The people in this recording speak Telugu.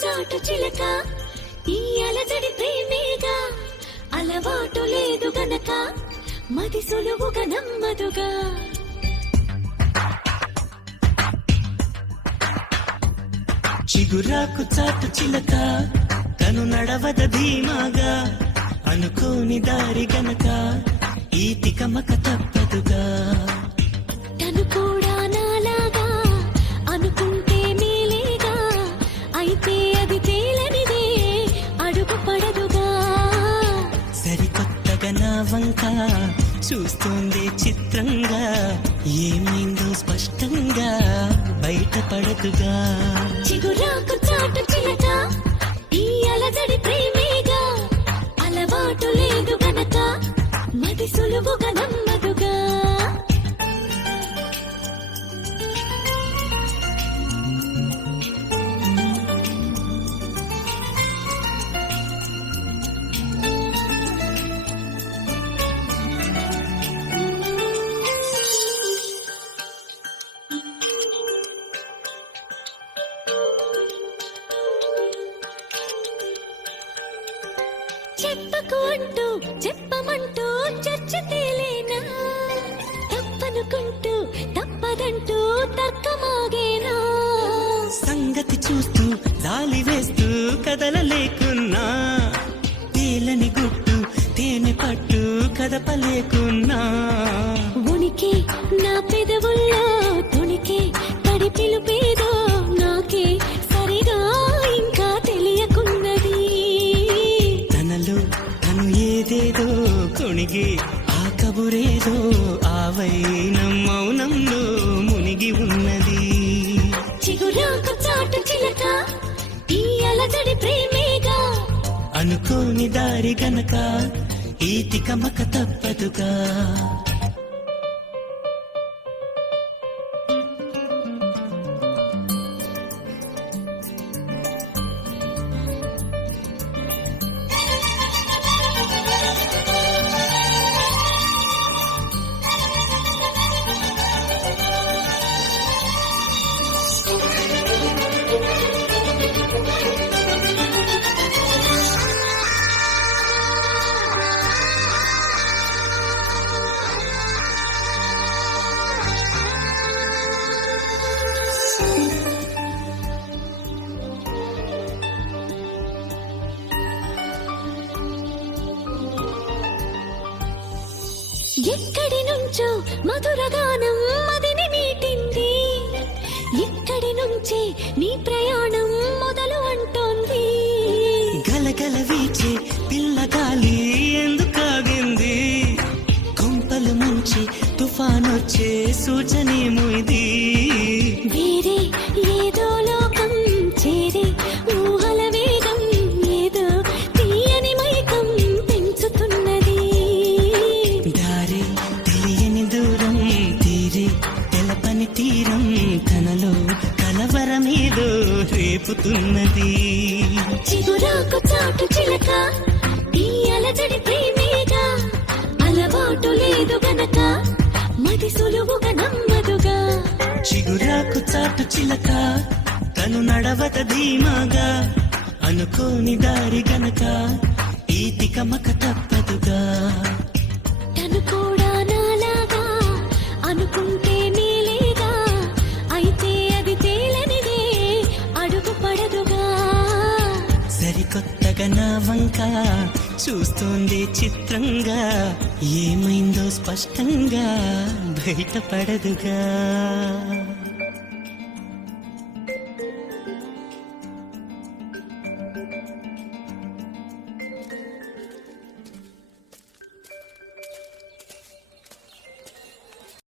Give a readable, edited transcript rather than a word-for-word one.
చాటు చిలక ఈ అలజడి ప్రేమేగా అలవాటు లేదు గనక మది సులువుగా నమ్మదుగా చిగురాకు చాటు చిలక తను నడవద ధీమాగా అనుకోని దారి గనక ఈ తికమక తప్పదుగా తను కూడా నాలాగా అనుకుంటే మేలేగా అయితే అది తేలనిదే అడుగు పడదుగా సరికొత్తగా నా వంక చూస్తోంది చిత్రంగా ఏమైందో స్పష్టంగా బయటపడదుగా చిగురాకు చాటు చిలక ఈ అలజడి ప్రేమేగా అలవాటు లేదు గనక మది సులువుగా నమ్మదుగా చెప్పకు అంటూ చెప్పమంటూ చర్చ తేలేనా తప్పనుకుంటూ తప్పదంటూ తర్కమాగేనా సంగతి చూస్తూ జాలి వేస్తూ కదలలేకున్నా తేలని గుట్టు తేనె పట్టు కదపలేకున్నా ఉనికి నా పెదవుల్లో తునికి తడి పిలుపేదో నాకే సరిగా ఇంకా తెలియకున్నది తనలో తను ఏదేదో కొణిగి ఆ కబురేదో ఆ వైనం మౌనంలో మునిగి ఉన్నది చిగురాకు చాటు చిలక ఈ అలజడి ప్రేమేగా అనుకోని దారి గనక ఈ తికమక తప్పదుగా ఎక్కడి నుంచో మధురగానం మదిని మీటింది ఇక్కడి నుంచి నీ ప్రయాణం మొదలు అంటోంది గలగల వీచే పిల్లగాలి ఎందుకాగింది కొంపలు ముంచి తుఫానొచ్చే సూచనేమో ఇది వేరే ఏదో లోకం చేరే ఊహల వేగం ఏదో తీయని మైకం పెంచుతున్నది దారి తెలియని దూరం తీరే తెలపని తీరం తనలో కలవరమేదో రేపుతున్నది చిగురాకు చాటు చిలక ఈ అలజడి ప్రేమేగా అలవాటు లేదు గనక మది సులువుగా నమ్మదుగా చిగురాకు చాటు చిలక తను నడవత ధీమాగా అనుకోని దారి గనక ఈ తికమక తప్పదుగా తను కూడా నాలాగా అనుకుంటే మేలేగా అయితే అది తేలనిదే అడుగు పడదుగా సరికొత్తగా నా వంక చూస్తోంది చిత్రంగా ఏమైందో స్పష్టంగా బయటపడదుగా